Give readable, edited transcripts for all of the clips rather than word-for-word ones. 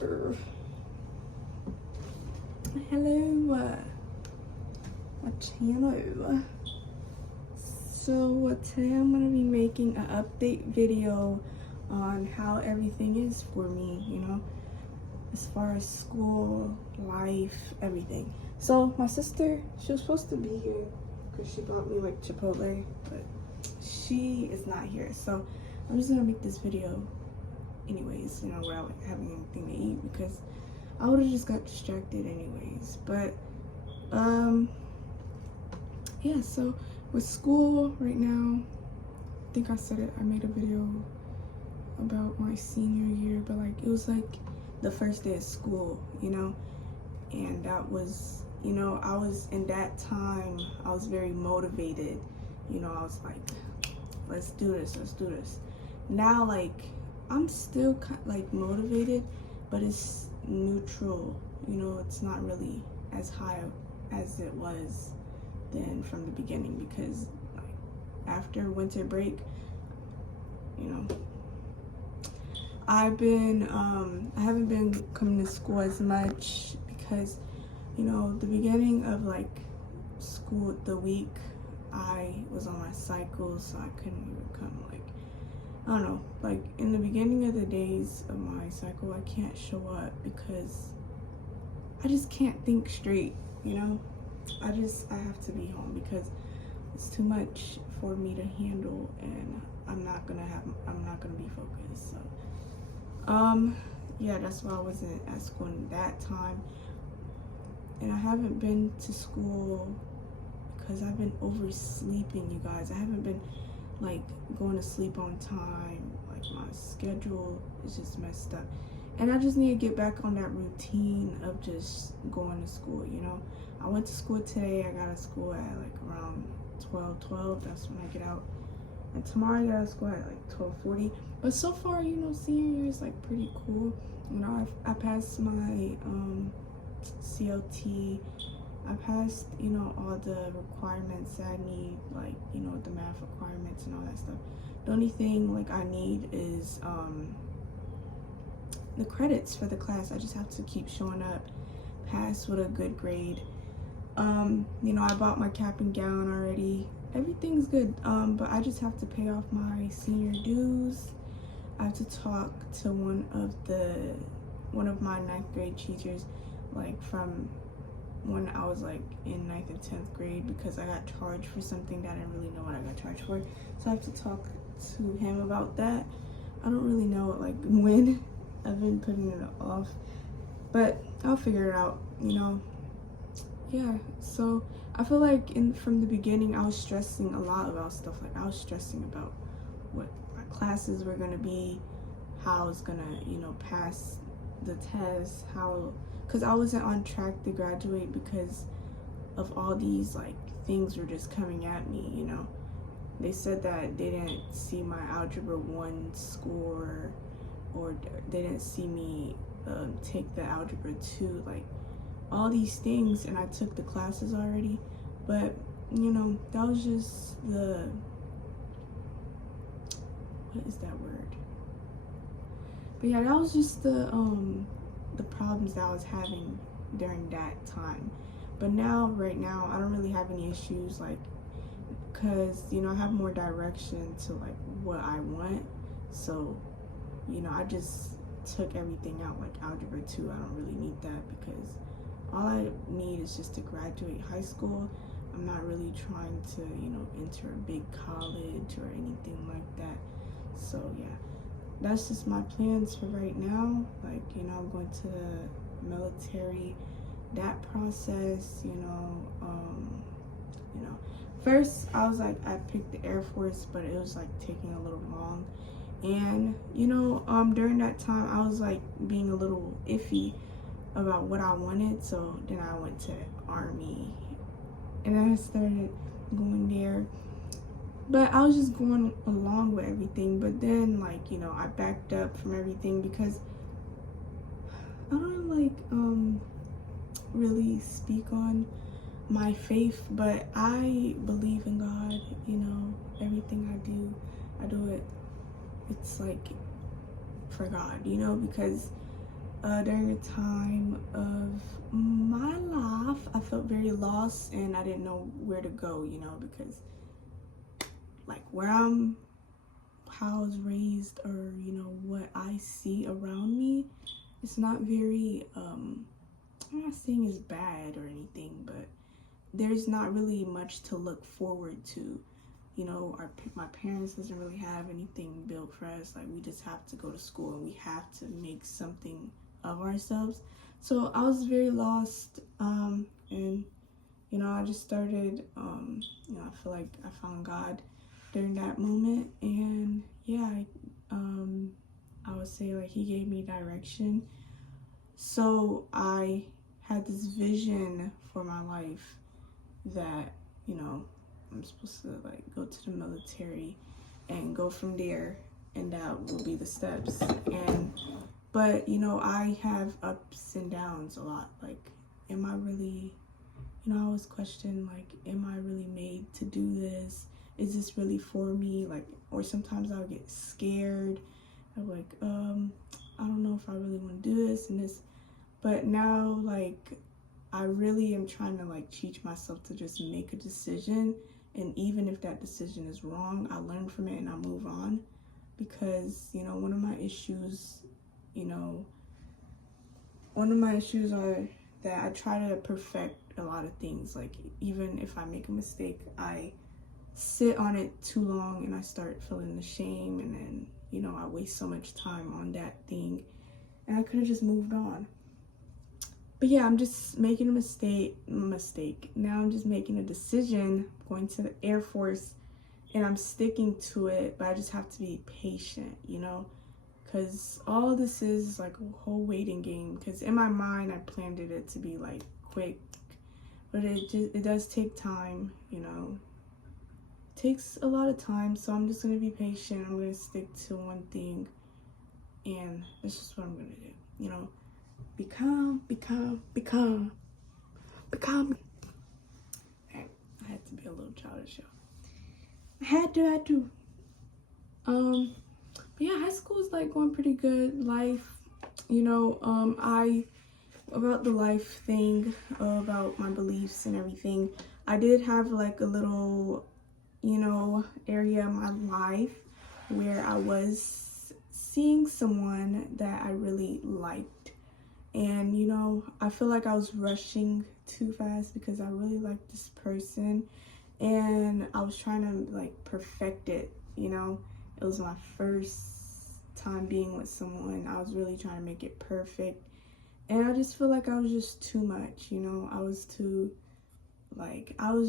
Hello, my channel. So today I'm gonna be making an update video on how everything is for me, as far as school, life, everything. So my sister, she was supposed to be here because she bought me like Chipotle, but she is not here. So I'm just gonna make this video anyways, without having anything to eat, because I would have just got distracted anyways. But yeah, so with school right now, I think I said it, I made a video about my senior year, but like it was like the first day of school, and that was, I was in that time, I was very motivated, I was like, let's do this. Now, like, I'm still like motivated, but it's neutral, it's not really as high as it was then from the beginning, because like after winter break, I haven't been coming to school as much because, the beginning of like school, the week, I was on my cycle, so I couldn't even come. Like, I don't know, like in the beginning of the days of my cycle, I can't show up because I just can't think straight, I have to be home because it's too much for me to handle, and I'm not gonna be focused. So yeah, that's why I wasn't at school in that time. And I haven't been to school because I've been oversleeping, you guys. I haven't been like going to sleep on time. Like my schedule is just messed up, and I just need to get back on that routine of just going to school. I went to school today. I got to school at like around 12. That's when I get out. And tomorrow I got to school at like 12:40. But so far, senior year is like pretty cool. I passed my CLT. I passed, all the requirements that I need, like, the math requirements and all that stuff. The only thing like I need is the credits for the class. I just have to keep showing up, pass with a good grade. I bought my cap and gown already. Everything's good. But I just have to pay off my senior dues. I have to talk to one of my 9th grade teachers, like from when I was like in 9th and 10th grade, because I got charged for something that I didn't really know what I got charged for. So I have to talk to him about that. I don't really know like when. I've been putting it off, but I'll figure it out, Yeah, so I feel like from the beginning I was stressing a lot about stuff. Like I was stressing about what my classes were gonna be, how I was gonna, pass the test, because I wasn't on track to graduate because of all these like things were just coming at me, They said that they didn't see my Algebra 1 score, or they didn't see me take the Algebra 2, like all these things, and I took the classes already. But that was just what is that word? But yeah, that was just the problems that I was having during that time. But right now I don't really have any issues, like, because I have more direction to like what I want. So I just took everything out, like Algebra 2. I don't really need that because all I need is just to graduate high school. I'm not really trying to, enter a big college or anything like that. So yeah, that's just my plans for right now. Like, I'm going to the military, that process, first I was like, I picked the Air Force, but it was like taking a little long. And during that time I was like being a little iffy about what I wanted, so then I went to Army, and then I started going there. But I was just going along with everything. But then, like, I backed up from everything because I don't like really speak on my faith, but I believe in God. Everything I do it, it's like for God, because during a time of my life, I felt very lost and I didn't know where to go, you know, because like how I was raised, or you know what I see around me, it's not very I'm not saying it's bad or anything, but there's not really much to look forward to. You know, my parents doesn't really have anything built for us. Like, we just have to go to school and we have to make something of ourselves. So I was very lost, and you know, I just started, you know, I feel like I found God during that moment, and yeah, I would say like He gave me direction. So I had this vision for my life that, you know, I'm supposed to like go to the military and go from there, and that will be the steps. But you know, I have ups and downs a lot. Like, am I really, you know, I always question, like, am I really made to do this? Is this really for me? Like, or sometimes I'll get scared. I'm like, I don't know if I really want to do this and this. But now, like, I really am trying to like teach myself to just make a decision, and even if that decision is wrong, I learn from it and I move on. Because, you know, one of my issues are that I try to perfect a lot of things. Like, even if I make a mistake, I sit on it too long and I start feeling the shame, and then, you know, I waste so much time on that thing, and I could have just moved on. But yeah, I'm just making a mistake. Now I'm just making a decision, going to the Air Force, and I'm sticking to it, but I just have to be patient, you know, because all this is like a whole waiting game. Because in my mind, I planned it to be like quick, but it does take time, you know. It takes a lot of time, so I'm just going to be patient. I'm going to stick to one thing, and that's just what I'm going to do, you know. Be calm, be calm, be calm, be calm. Hey, I had to be a little childish, y'all. I had to. But yeah, high school is like going pretty good. Life, you know, about the life thing, about my beliefs and everything. I did have like a little, you know, area in my life where I was seeing someone that I really liked. And, you know, I feel like I was rushing too fast because I really liked this person. And I was trying to, like, perfect it, you know. It was my first time being with someone. I was really trying to make it perfect. And I just feel like I was just too much, you know. I was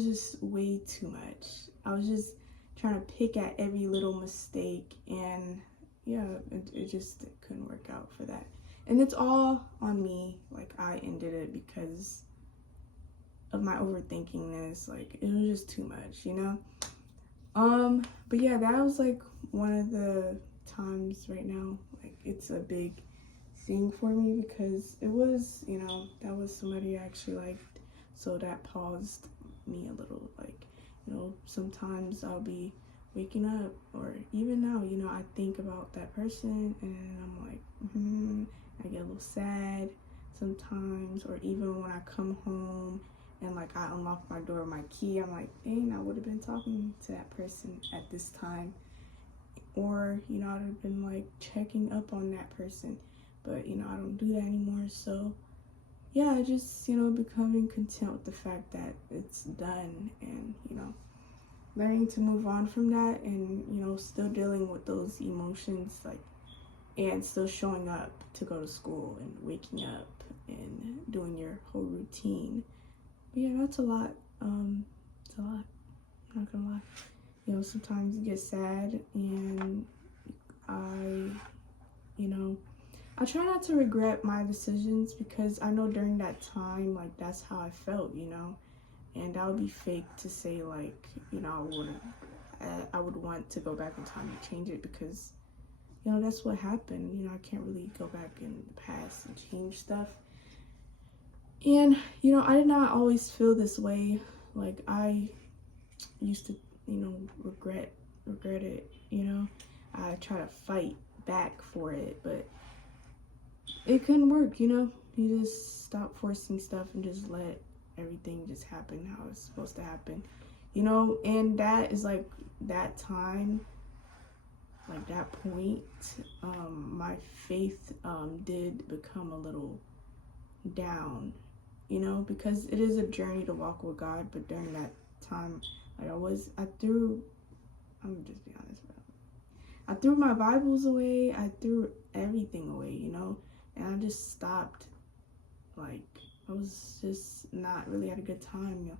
just way too much. I was just trying to pick at every little mistake. And, yeah, it just couldn't work out for that. And it's all on me. Like, I ended it because of my overthinkingness. Like, it was just too much, you know? But yeah, that was like one of the times right now. Like, it's a big thing for me because it was, you know, that was somebody I actually liked. So that paused me a little. Like, you know, sometimes I'll be waking up, or even now, you know, I think about that person and I'm like, I get a little sad sometimes. Or even when I come home and like I unlock my door with my key, I'm like, dang, I would have been talking to that person at this time. Or, you know, I'd have been like checking up on that person. But, you know, I don't do that anymore. So yeah, just, you know, becoming content with the fact that it's done, and, you know, learning to move on from that, and, you know, still dealing with those emotions, like, and still showing up to go to school and waking up and doing your whole routine. But yeah, that's a lot. It's a lot. I'm not gonna lie. You know, sometimes you get sad, and you know, I try not to regret my decisions, because I know during that time, like, that's how I felt, you know. And that would be fake to say, like, you know, I would want to go back in time and change it, because, you know, that's what happened. You know, I can't really go back in the past and change stuff. And, you know, I did not always feel this way. Like, I used to, you know, regret it, you know. I try to fight back for it, but it couldn't work, you know? You just stop forcing stuff and just let everything just happen how it's supposed to happen, you know? And that is like that time, like that point, my faith did become a little down, you know, because it is a journey to walk with God. But during that time, like I'm just be honest, bro. I threw my Bibles away. I threw everything away, you know, and I just stopped. Like, I was just not really at a good time, you know?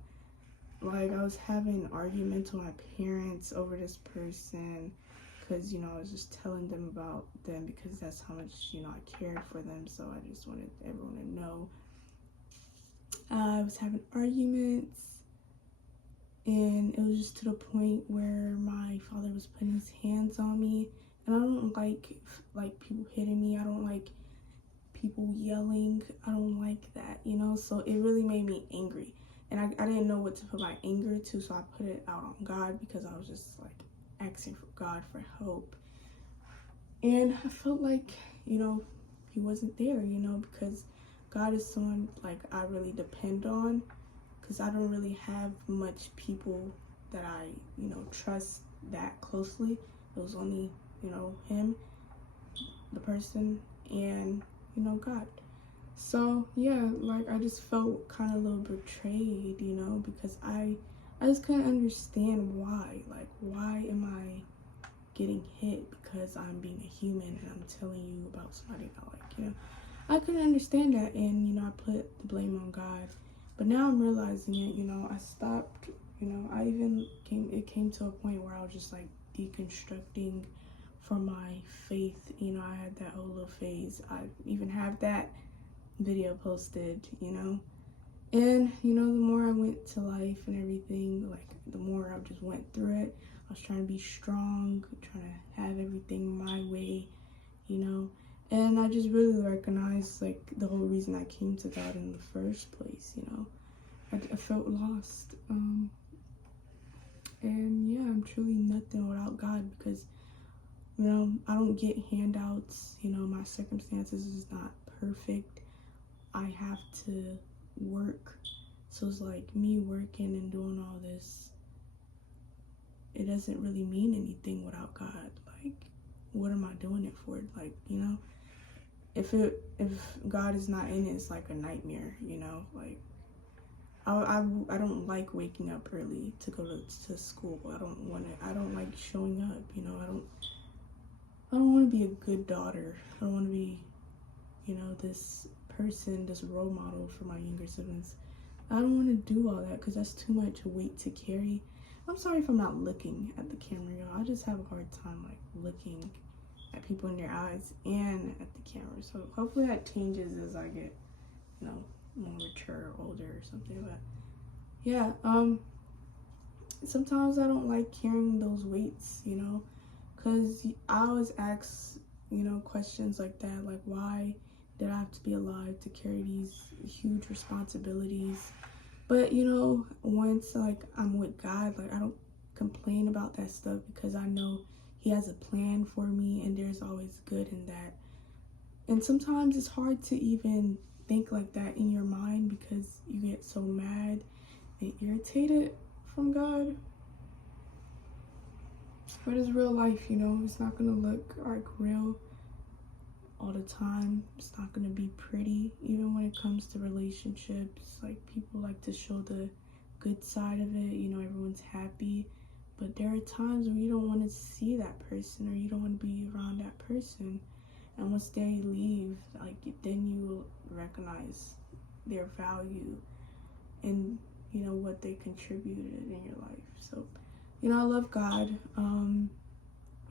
Like, I was having arguments with my parents over this person because, you know, I was just telling them about them because that's how much, you know, I cared for them. So I just wanted everyone to know. I was having arguments, and it was just to the point where my father was putting his hands on me. And I don't like people hitting me. I don't like people yelling. I don't like that, you know? So it really made me angry. And I didn't know what to put my anger to, so I put it out on God because I was just like asking for God for help. And I felt like, you know, he wasn't there, you know, because God is someone like I really depend on, because I don't really have much people that I, you know, trust that closely. It was only, you know, him, the person, and, you know, God. So yeah, like I just felt kind of a little betrayed, you know, because I just couldn't understand why. Like, why am I getting hit because I'm being a human and I'm telling you about somebody I like, you know? I couldn't understand that, and, you know, I put the blame on God. But now I'm realizing it, you know, I stopped, you know, it came to a point where I was just like deconstructing from my faith. You know, I had that whole little phase. I even have that video posted, you know. And, you know, the more I went to life and everything, like the more I just went through it. I was trying to be strong, trying to have everything my way, you know. And I just really recognized like the whole reason I came to God in the first place, you know. I felt lost. And yeah, I'm truly nothing without God because, you know, I don't get handouts. You know, my circumstances is not perfect. I have to work. So it's like me working and doing all this, it doesn't really mean anything without God. Like, what am I doing it for? Like, you know, if God is not in it, it's like a nightmare, you know. Like, I don't like waking up early to go to school. I don't like showing up, you know. I don't want to be a good daughter. I don't want to be, you know, this person, this role model for my younger siblings. I don't want to do all that because that's too much weight to carry. I'm sorry if I'm not looking at the camera, y'all. I just have a hard time like looking at people in their eyes and at the camera. So hopefully that changes as I get, you know, more mature, older or something. But yeah, sometimes I don't like carrying those weights, you know, because I always ask, you know, questions like that, like why did I have to be alive to carry these huge responsibilities? But, you know, once like I'm with God, like I don't complain about that stuff because I know he has a plan for me and there's always good in that. And sometimes it's hard to even think like that in your mind because you get so mad and irritated from God. But it's real life, you know, it's not gonna look like real all the time. It's not gonna be pretty, even when it comes to relationships. Like, people like to show the good side of it, you know, everyone's happy. But there are times where you don't want to see that person or you don't want to be around that person. And once they leave, like, then you will recognize their value and, you know, what they contributed in your life. So, you know, I love God.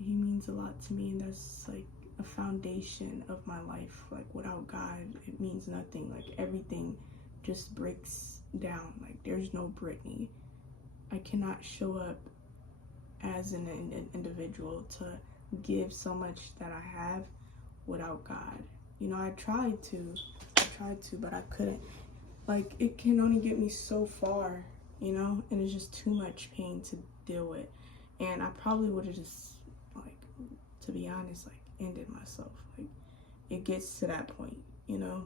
He means a lot to me, and that's like a foundation of my life. Like, without God, it means nothing. Like, everything just breaks down. Like, there's no Brittany. I cannot show up as an individual to give so much that I have without God. You know, I tried to, but I couldn't. Like, it can only get me so far, you know, and it's just too much pain to deal with. And I probably would have just, like, to be honest, like, ended myself. Like, it gets to that point, you know.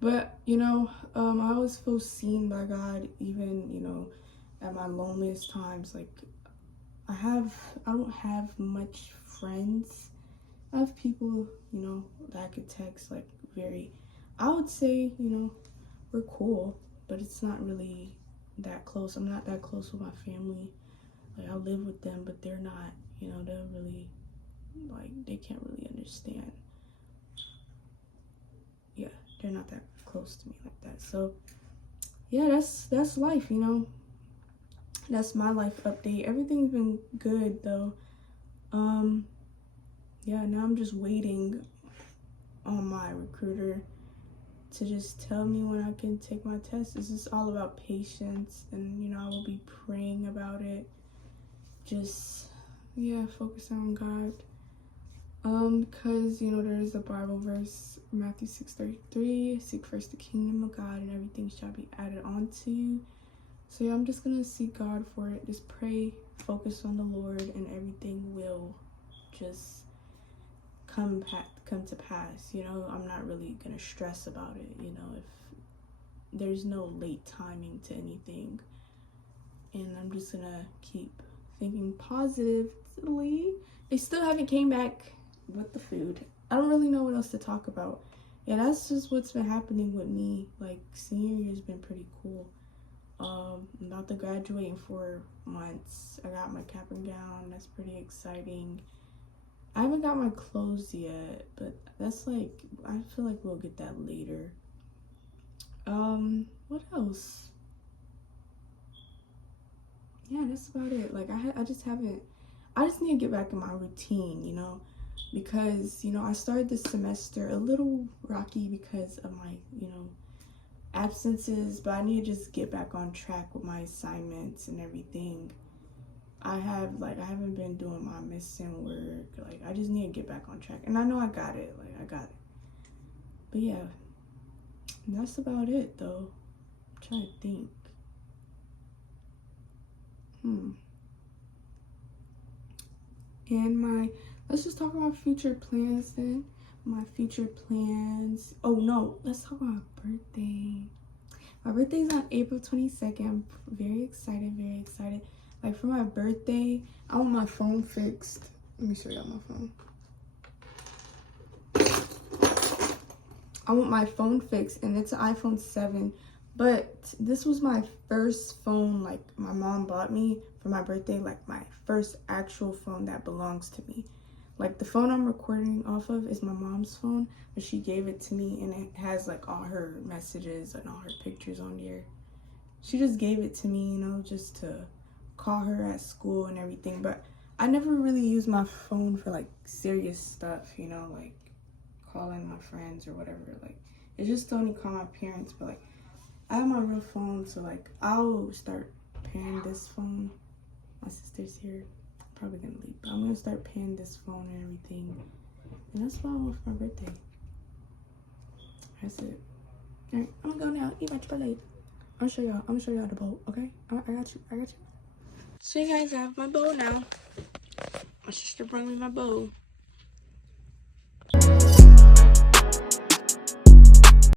But, you know, I always feel seen by God, even, you know, at my loneliest times. Like, I don't have much friends. I have people, you know, that I could text, like, I would say, you know, we're cool, but it's not really that close. I'm not that close with my family. Like, I live with them, but they're not, you know, they're really, like, they can't really understand. Yeah, they're not that close to me like that. So, yeah, that's life, you know. That's my life update. Everything's been good, though. Yeah, now I'm just waiting on my recruiter to just tell me when I can take my test. This is all about patience, and, you know, I will be praying about it. Just, yeah, focus on God. Because, you know, there is a Bible verse, Matthew 6:33, seek first the kingdom of God and everything shall be added on to you. So, yeah, I'm just going to seek God for it. Just pray, focus on the Lord, and everything will just come to pass. You know, I'm not really going to stress about it, you know, if there's no late timing to anything. And I'm just going to keep thinking positively. They still haven't came back with the food. I don't really know what else to talk about. Yeah, that's just what's been happening with me. Like, senior year's been pretty cool. I'm about to graduate in 4 months. I got my cap and gown. That's pretty exciting. I haven't got my clothes yet, but that's like, I feel like we'll get that later. What else? Yeah, that's about it. Like, I just need to get back in my routine, you know, because, you know, I started this semester a little rocky because of my, you know, absences, but I need to just get back on track with my assignments and everything. I haven't been doing my missing work. Like, I just need to get back on track, and I know I got it. Like, I got it. But yeah, that's about it, though. I'm trying to think. And let's just talk about future plans then. My future plans. Oh no, let's talk about my birthday. My birthday's on April 22nd. I'm very excited, very excited. Like, for my birthday, I want my phone fixed. Let me show y'all my phone. I want my phone fixed, and it's an iPhone 7. But this was my first phone, like, my mom bought me for my birthday. Like, my first actual phone that belongs to me. Like, the phone I'm recording off of is my mom's phone, but she gave it to me, and it has, like, all her messages and all her pictures on there. She just gave it to me, you know, just to call her at school and everything. But I never really used my phone for, like, serious stuff, you know, like calling my friends or whatever. Like, it's just to only call my parents. But, like, I have my real phone, so, like, I'll start paying this phone. My sister's here. I'm probably gonna leave, but I'm gonna start paying this phone and everything. And that's what I want for my birthday. That's it. Alright, I'm gonna go now. Eat my chocolate. I'm gonna show y'all the bowl, okay? I got you. So you guys, I have my bowl now. My sister brought me my bowl.